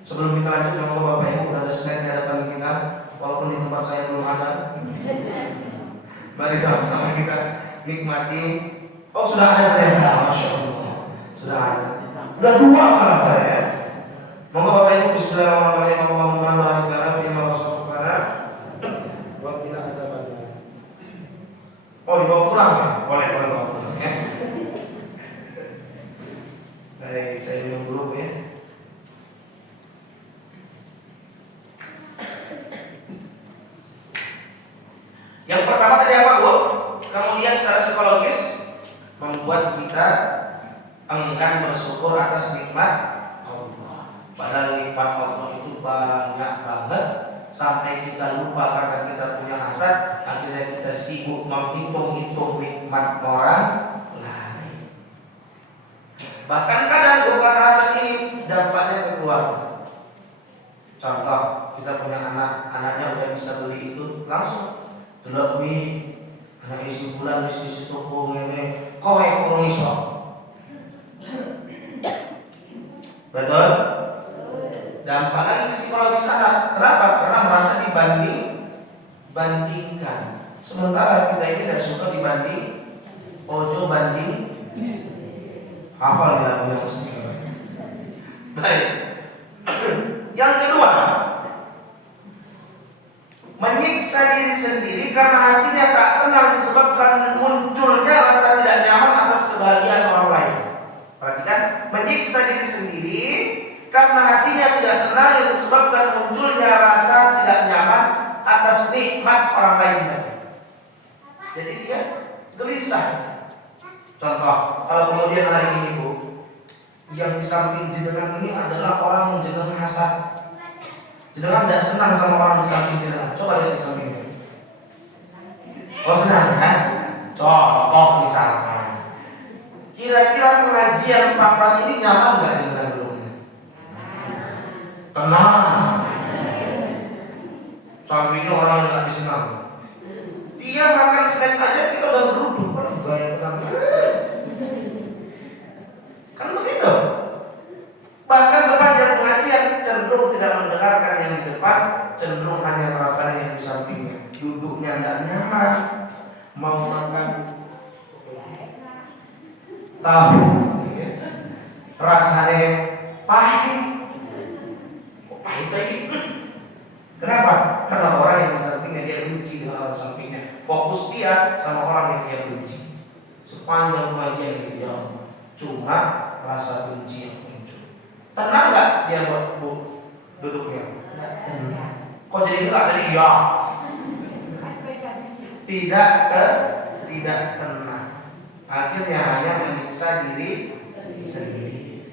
Sebelum kita lanjut, monggo Bapak Ibu udah ada slide di hadapan kita, walaupun di tempat saya belum ada. Mari sama-sama kita nikmati. Oh, sudah ada ternyata, Masya Allah. Sudah ada. Udah dua malah ya. Monggo Bapak Ibu, bismillahirrahmanirrahim. Allahumma barik lana fi ma razaqtana wa qina azabannar. Oh, dibawa pulang ya? Boleh bawa pulang ya. Baik, saya minum dulu ya. Yang pertama tadi apa, Bu? Kemudian secara psikologis membuat kita enggan bersyukur atas nikmat Allah. Padahal nikmat Allah itu banyak banget sampai kita lupa karena kita punya hasad, akhirnya kita sibuk menghitung-hitung nikmat orang lain. Bahkan kadang bukan hasad ini dampaknya ke keluarga. Contoh, kita punya anak, anaknya udah bisa beli itu langsung lebih anak isi bulan isi toko ngene kowe kurang iso. Betul? Dampak lagi psikologis anak. Kenapa? Karena merasa bandingkan. Sementara kita ini tidak suka dibanding. Ojo banding. Hafal lagu yang mesti. Baik. Yang kedua, menyiksa diri sendiri karena hatinya tak tenang disebabkan munculnya rasa tidak nyaman atas kebahagiaan orang lain. Perhatikan, menyiksa diri sendiri karena hatinya tidak tenang yang disebabkan munculnya rasa tidak nyaman atas nikmat orang lain. Jadi dia gelisah. Contoh, kalau kemudian hari ini Bu, yang di samping jenengan ini adalah orang yang jenengan hasad. Jenengan tidak senang sama orang di samping jenengan. Coba lihat di sampingnya. Oh senang kan? Contoh misalkan, kira-kira pengajian papas ini nyaman nggak jenengan belum? Tenang. Sampingnya orang yang nggak disenang. Dia makan snack aja kita udah geruduk kan gaya tenang. Kan begitu. Bahkan sepanjang pengajian cenderung tidak mendengarkan yang di depan, cenderung hanya merasakan yang di sampingnya. Duduknya tidak nyaman, mau makan tahu, rasanya pahit. Kok pahit lagi? Kenapa? Karena orang yang di sampingnya dia benci dengan orang sampingnya. Fokus dia sama orang yang dia benci. Sepanjang pengajian itu ya, cuma rasa benci yang muncul. Tenang nggak dia Bu duduknya? Nggak tenang. Kok jadi enggak dari ya? Tidak tenang. Akhirnya hanya menyiksa diri sendiri.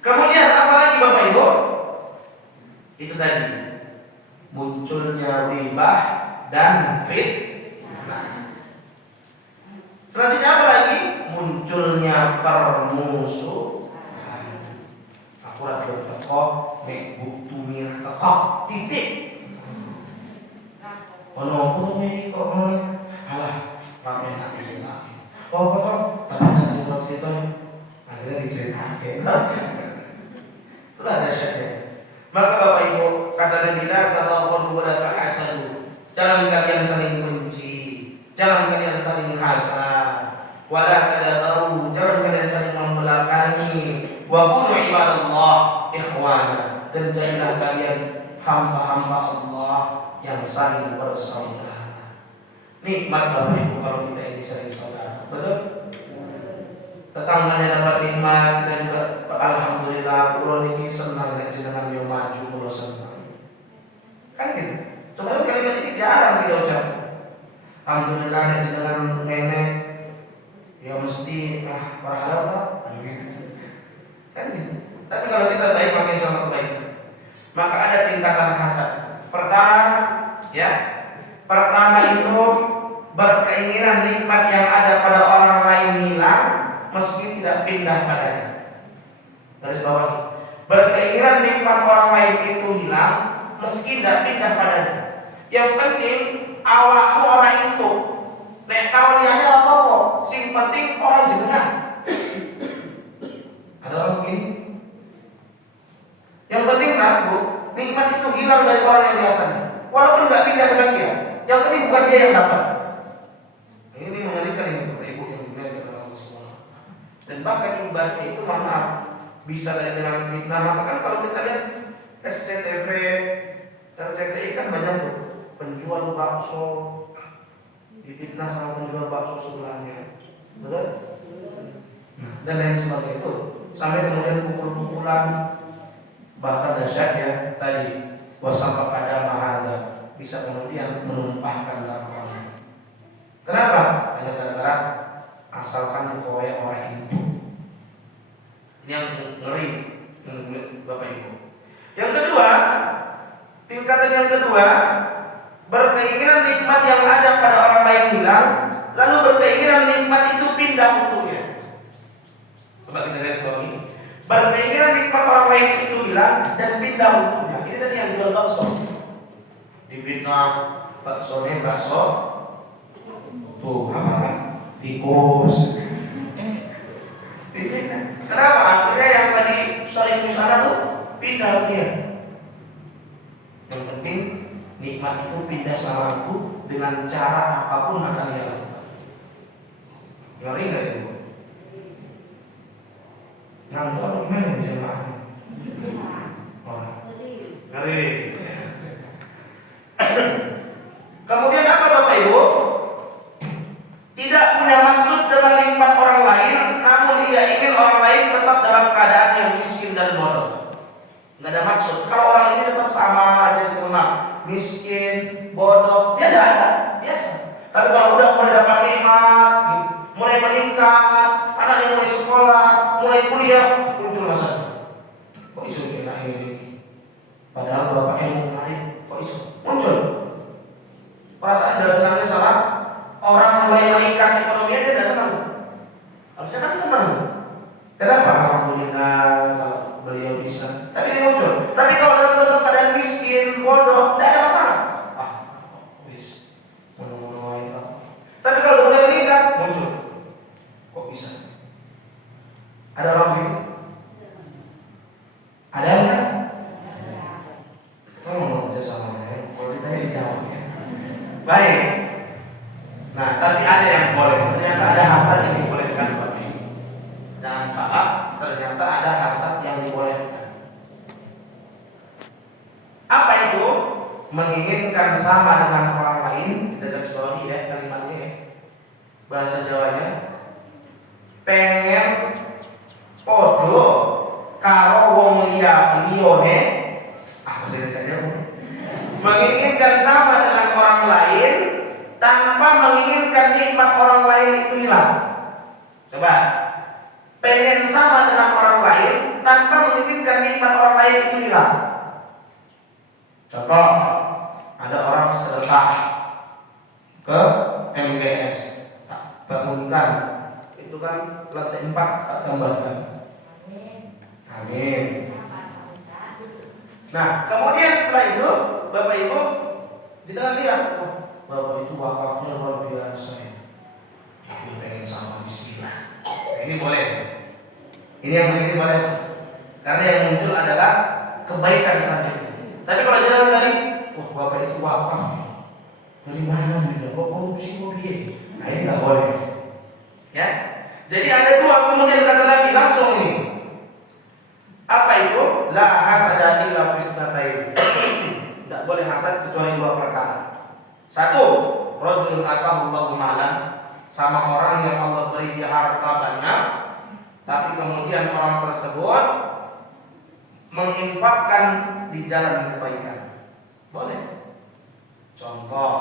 Kemudian apalagi Bapak Ibu? Itu tadi munculnya ribah dan fitnah. Selanjutnya apa lagi? Munculnya permusuhan. Aku lagi teko nek bukti mir teko titik. Ono kuwi kok alah rame tak bisa lagi. Oh kok tapi saya cerita akhirnya diceritakan. Itulah dahsyatnya. Maka Bapak Ibu, kata Nabi sallallahu alaihi wasallam, jangan kalian saling benci, jangan kalian saling hasad, wala tadabaru, jangan kalian saling membelakangi, wa kunu ibadallah ikhwana, dan jadilah kalian hamba-hamba Allah yang saling bersaudara. Nikmat Bapak Ibu kalau kita ini saling saudara, betul? Tetangganya dapat nikmat, kita juga alhamdulillah. Pulau ini senang dan jenengan yang maju, pulau senang. Kan gitu. Sebenarnya kalimat ini jarang kita ucap. Alhamdulillah dan jenengan nenek, ya mesti berharap tak? Gitu. Kan gitu. Tapi kalau kita baik pakai sama kebaikan, maka ada tingkatan hasad. Pertama itu berkeinginan nikmat yang ada pada orang lain hilang meski tidak pindah padanya. Garis bawah. Berkeinginan nikmat orang lain itu hilang meski tidak pindah padanya. Yang penting awakmu orang itu. Nek kau lihatnya apa-apa, sing penting orang jenengan. Ada orang begini. Yang nikmat itu hilang dari orang yang biasanya, walaupun nggak pindah dengan dia. Yang penting bukan dia yang dapat. Ini mengerikan ini Bapak Ibu yang dimuliakan oleh Allah Subhanahu. Dan bahkan imbasnya itu maaf bisa dengan fitnah. Maka kan kalau kita lihat SCTV, RCTI kan banyak tuh penjual bakso difitnah sama penjual bakso sebelahnya, betul? Dan lain sebagainya itu sampai kemudian pukul-pukulan, bahkan dahsyat ya tadi wasapa pada mahada bisa kemudian menumpahkan darah orang. Kenapa? Hanya gara-gara asalkan kowe orang itu. Ini yang ngeri Bapak Ibu. Yang kedua, tingkatan yang kedua, berkeinginan nikmat yang ada pada orang lain hilang, lalu berkeinginan nikmat itu pindah untuknya. Coba kita lihat lagi. Berkeinginan nikmat orang lain itu hilang dan pindah untuknya. Ini tadi yang jual bakso. Difitnah bakso tuh apa kan? Tikus. Difitnah. Kenapa? Akhirnya yang tadi sering sana tuh pindah dia. Yang penting nikmat itu pindah sama aku dengan cara apapun akan dia lakukan. Ngeri nggak itu? Ngantuk apa gimana bisa makan? Orang ngeri. Kemudian apa Bapak Ibu? Tidak punya maksud dengan nikmat orang lain, namun ia ingin orang lain tetap dalam keadaan yang miskin dan bodoh. Nggak ada maksud. Kalau orang ini tetap sama aja di rumah, miskin, bodoh, dia tidak ada, biasa. Tapi kalau udah mulai dapat nikmat, mulai meningkat, anaknya mulai sekolah, mulai kuliah, muncul masalah. Kok isu kayak ini? Padahal bapaknya mau naik, kok isu? Muncul. Perasaan tidak senangnya salah. Orang mulai meningkat ekonominya dia tidak senang. Harusnya kan senang. Kenapa? Alhamdulillah kalau beliau bisa. Tapi dia muncul. Tapi kalau dalam keadaan miskin, bodoh, tidak ada masalah. Wis, mono-mono itu. Tapi kalau mulai meningkat, muncul. Kok bisa? Ada orang begitu? Ada enggak? Ngomong aja sama saya. Kalau ditanya dijawab ya. Baik. Nah, tapi ada yang boleh. Ternyata ada hasad yang dibolehkan Bapak Ibu. Jangan salah, ternyata ada hasad yang dibolehkan. Apa itu? Menginginkan sama dengan orang lain. Kita garis bawahi ya kalimatnya ya. Bahasa Jawanya. Pengen podo karo wong liyane. Apa sih saja? Menginginkan sama dengan orang lain tanpa menginginkan nikmat orang lain itu hilang. Coba. Pengen sama dengan orang lain tanpa menginginkan nikmat orang lain itu hilang. Contoh, ada orang sedekah ke MGS, bangunkan, itu kan lantai 4 tak tambahkan. Amin. Nah, kemudian setelah itu Bapak Ibu kita lihat, Bapak itu wakafnya luar biasa ya. Dia pengen sama bismillah. Nah, ini boleh. Ini yang begini boleh. Karena yang muncul adalah kebaikan saja. Tapi kalau jalan tadi, Bapak itu wakaf. Dari mana juga? Kok korupsi kok biaya? Nah, ini tidak boleh. Ya. Jadi ada dua kemudian kata Nabi langsung ini. Apa itu? La hasada illa fisnatain. Tidak boleh hasad kecuali dua perkara. Satu, rajulun atahu Allahu malan, sama orang yang Allah beri dia harta banyak, tapi kemudian orang tersebut menginfakkan di jalan kebaikan. Boleh. Contoh,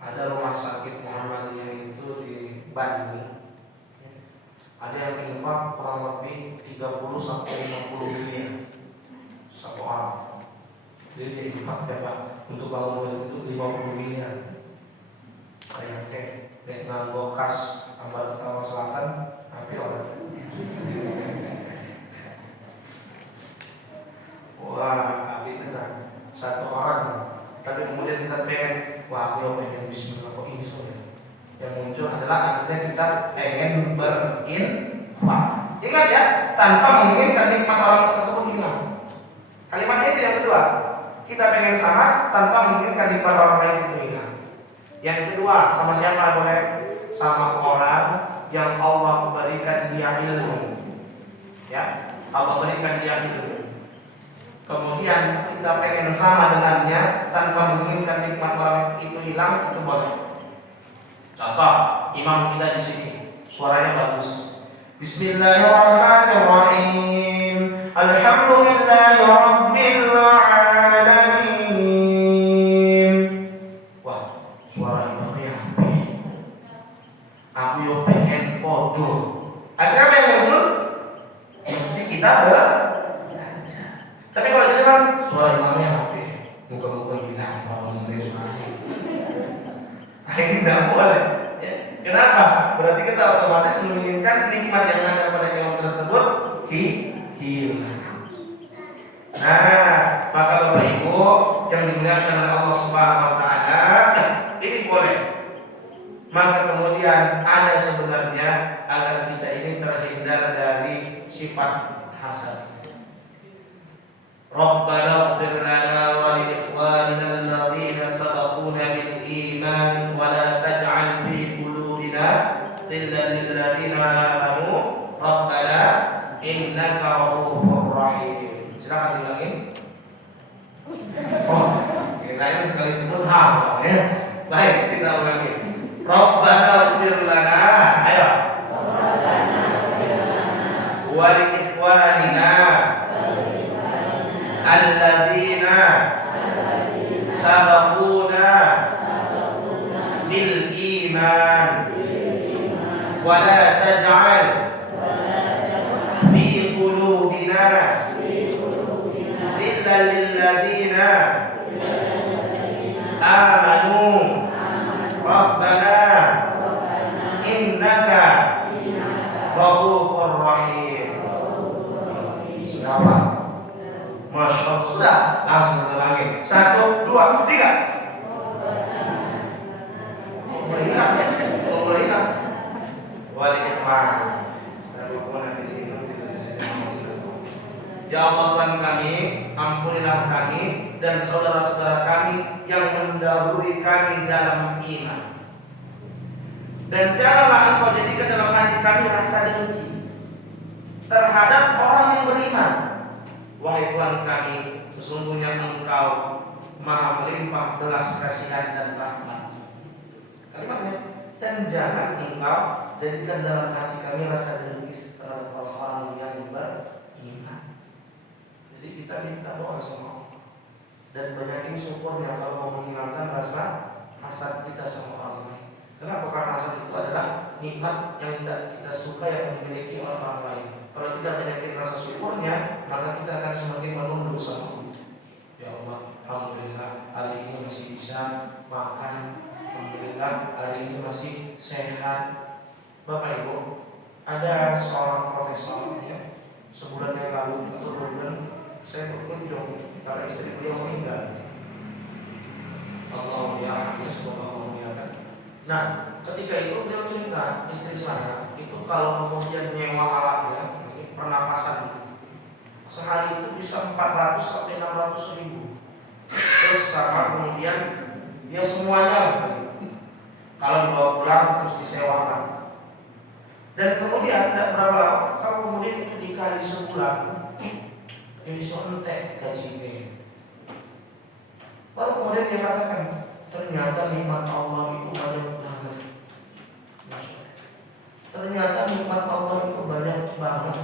ada rumah sakit Muhammadiyah itu di Bandung. Ada yang infak kurang lebih 30 sampai 50 miliar satu orang. Jadi dia infak berapa? Untuk bangun itu 50 miliar. Kayak nganggo kas Ambar Tawa Selatan, tapi orang. Wah, tapi tenang. Satu orang. Tapi kemudian kita pengen, wah aku pengen bismillah kok ini soalnya. Yang muncul adalah akhirnya kita pengen berinfak. Ingat ya, tanpa menginginkan nikmat orang tersebut hilang. Kalimat itu yang kedua. Kita pengen sama tanpa menginginkan nikmat orang lain itu hilang. Yang kedua, sama siapa boleh? Sama orang yang Allah berikan dia ilmu. Ya, Allah berikan dia ilmu. Kemudian kita pengen sama dengannya tanpa menginginkan nikmat orang itu hilang, itu boleh. Contoh, imam kita di sini suaranya bagus. Bismillahirrahmanirrahim. Alhamdulillahirabbil alamin. Wah, suara imamnya apik. Aku yo pengen podo. Akhirnya apa yang muncul? Mesti kita belajar. Tapi kalau jadi kan suara imamnya apik, muka-muka hilang kalau mulai suaranya. Akhirnya tidak boleh. Ya. Kenapa? Berarti kita otomatis menginginkan nikmat yang ada pada imam tersebut hilang. Nah, maka Bapak Ibu yang dimuliakan oleh Allah Subhanahu wa taala, ini boleh. Maka kemudian ada sebenarnya agar kita ini terhindar dari sifat hasad. Rabbana ighfir lana wa li ikhwanina alladziina sabaquna bil iman wa la taj'al fi qulubina ghillan lil ladziina amanu rabbana innaka ra'ufur rahim. Silakan diulangin. Oh, kira-kira sekali sebut hafal ya. Baik, kita ulangi. Rabbana ighfir lana, ayo. Wa li ikhwanina alladzina sabaquna bil iman wa la taj'al fi qulubina ghillan lil ladzina amanu rabbana innaka ra'ufur rahim. Sudah, Masya Allah, sudah langsung ulangi. 1, 2, 3. Mulai hilang ya, mulai hilang. Wali ikhwan, ya Allah Tuhan kami, ampunilah kami dan saudara-saudara kami yang mendahului kami dalam iman. Dan janganlah Engkau jadikan dalam hati kami rasa dengki terhadap orang yang beriman. Wahai Tuhan kami, sesungguhnya Engkau Maha melimpah belas kasihan dan rahmat. Kalimatnya, dan jangan Engkau jadikan dalam hati kami rasa dengki terhadap orang-orang yang beriman. Jadi kita minta doa sama Allah dan banyakin syukurnya kalau mau menghilangkan rasa hasad kita sama orang lain. Kenapa? Karena hasad itu adalah nikmat yang tidak kita suka yang dimiliki oleh orang lain. Kalau kita banyakin rasa syukurnya, maka kita akan semakin menunduk sama Allah. Ya Allah, alhamdulillah hari ini masih bisa makan. Alhamdulillah hari ini masih sehat. Bapak Ibu, ada seorang profesor ya, sebulan yang lalu atau 2 bulan saya berkunjung karena istri beliau meninggal. Allah ya, semoga Allah muliakan. Nah, ketika itu beliau cerita istri saya itu kalau kemudian nyewa alatnya pernapasan sehari itu bisa 400 sampai 600 ribu. Terus sama kemudian dia semuanya kalau dibawa pulang terus disewakan. Dan kemudian tidak berapa lama kalau kemudian itu dikali sebulan ini sontek gajinya. Baru kemudian dia katakan ternyata nikmat Allah itu banyak banget. Ternyata nikmat Allah itu banyak banget.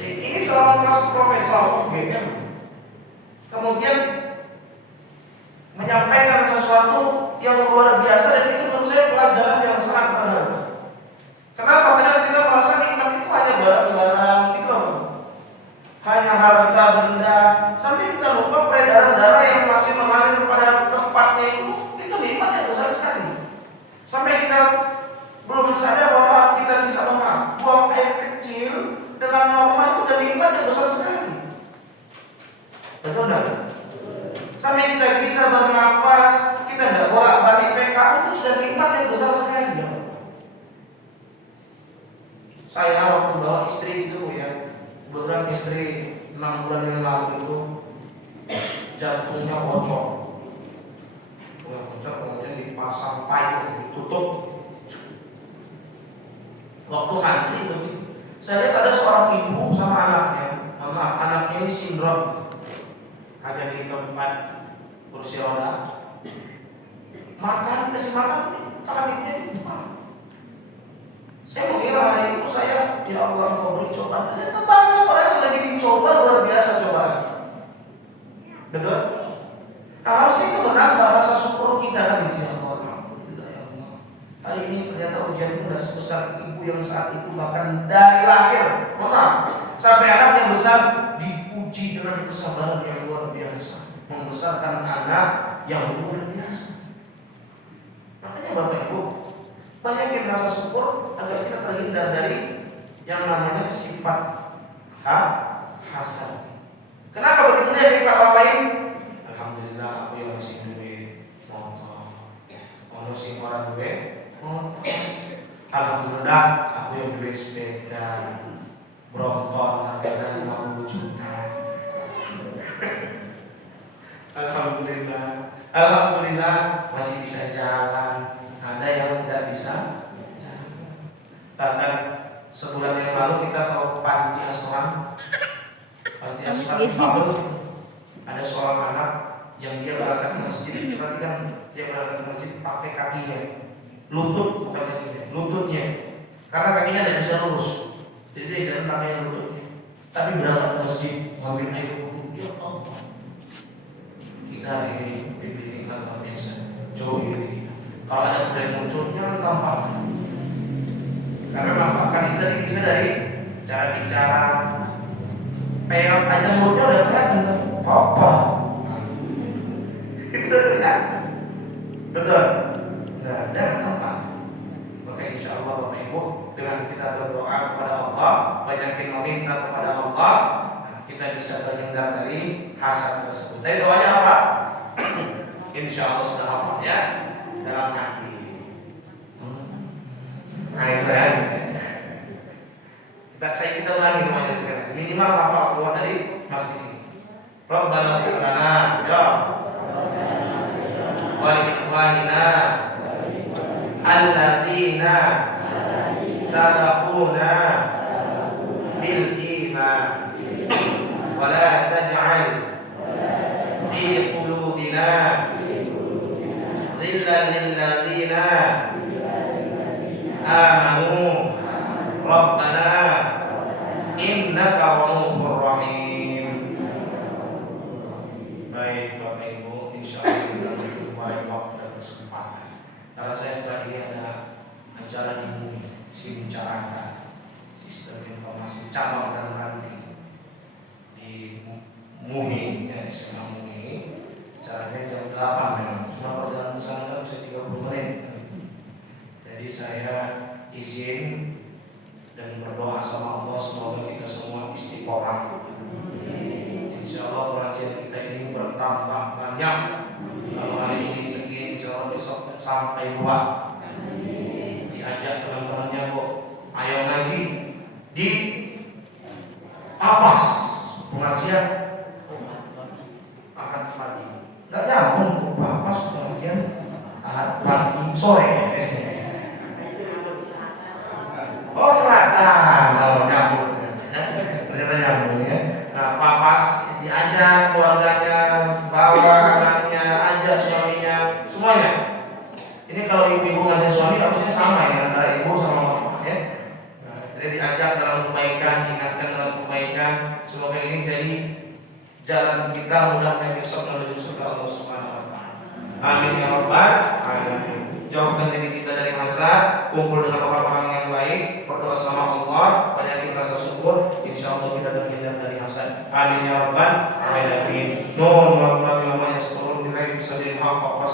Ini seorang profesor UGM kemudian menyampaikan sesuatu yang luar biasa dan itu menurut saya pelajaran yang sangat berharga. Kenapa? Karena kita merasa nikmat itu hanya barang-barang gitu loh, hanya harta benda, sampai kita lupa peredaran darah yang masih mengalir pada tempatnya itu nikmat yang besar sekali. Sampai kita belum sadar bahwa kita bisa buang air kecil dengan normal itu dan nikmat yang besar sekali. Betul enggak? Sampai kita bisa bernafas, kita tidak bolak-balik PKU itu sudah nikmat yang besar sekali. Saya waktu bawa istri itu ya, kebetulan istri 6 bulan yang lalu itu jantungnya bocor. Bocor kemudian dipasang payung, ditutup. Waktu mati begitu. Saya lihat ada seorang ibu sama anaknya. Maaf, anaknya ini sindrom, ada di tempat kursi roda. Kasih makan, tangan ibunya dibuka. Saya mengira hari itu saya, ya Allah engkau beri cobaan. Ternyata banyak orang yang lagi dicoba luar biasa cobaan. Betul? Nah, harusnya itu menambah rasa syukur kita kan ya Allah. Alhamdulillah ya Allah. Hari ini ternyata ujian mudah sebesar ibu yang saat itu bahkan dari lahir, sampai anaknya besar diuji dengan kesabaran yang luar biasa, membesarkan anak yang luar biasa. Makanya Bapak Ibu, banyakin rasa syukur agar kita terhindar dari yang namanya sifat hasad. Kenapa begitu dari orang lain? Alhamdulillah aku yang masih duit motor, masih orang duit motor. Alhamdulillah aku yang duit sepeda Brompton harganya 50 juta. Alhamdulillah masih bisa jalan. Ada yang tidak bisa jalan. Bahkan sebulan yang lalu kita ke panti asuhan Pabel, ada seorang anak yang dia berangkat ke masjid. Perhatikan, dia berangkat ke masjid pakai kakinya, lutut bukan kakinya, lututnya, karena kakinya tidak bisa lurus. Jadi dia jalan pakai lututnya, tapi berangkat ke masjid ngambil air putih. Ya Allah, kita ini bibir ikan luar biasa. Jauh ini, kalau ada brand muncul jangan tampak, karena nampakkan kita bisa dari cara bicara. Peot aja mulutnya udah kelihatan apa? Itu udah kelihatan. Betul? Nggak ada tempat. Maka insya Allah Bapak Ibu, dengan kita berdoa kepada Allah, banyakin meminta kepada Allah, kita bisa terhindar dari hasad tersebut. Tadi doanya apa? Insya Allah sudah hafal ya, dalam hati. Nah itu ya. Kita ulangi doanya sekarang. Minimal hafal keluar dari masjid ini. Rabbana ighfir lana ya wa li ikhwanina alladzina sabaquna bil iman wa la taj'al fi qulubina ghillan lil ladzina amanu Rabbana innaka ra'ufur rahim. Baik Bapak Ibu, insyaallah kita berjumpa waktu dan kesempatan. Karena saya setelah ini ada acara di MUI, Simcaraka, Sistem Informasi Cabang dan Ranting di MUI, ya di sekolah MUI. Acaranya jam 8 memang, cuma perjalanan ke sana bisa 30 menit. Jadi saya izin dan berdoa sama Allah semoga kita semua istiqomah. Insya Allah pengajian kita ini bertambah banyak. Kalau hari ini segini, insya Allah besok sampai 2. Diajak teman-temannya kok, ayo ngaji di Papas pengajian Ahad pagi. Nggak nyambung Papas pengajian Ahad pagi sore biasanya. Oh selatan, nyambung, ternyata nyambung ya. Nah Papas diajak keluarganya, bawa anaknya, ajak suaminya, semuanya. Ini kalau ibu-ibu ngajak suami harusnya sama ya antara ibu sama bapak ya. Nah, jadi diajak dalam kebaikan, ingatkan dalam kebaikan. Semoga ini jadi jalan kita mudahnya besok menuju surga Allah Subhanahu Wa Taala. Amin ya Rabbal Alamin. Jauhkan diri kita dari hasad, kumpul dengan orang-orang yang baik, berdoa sama Allah, banyakin rasa syukur, insya Allah kita terhindar dari hasad. Amin ya Rabbal Alamin. Nun wa qul ya seluruh nilai bisa dihafal pas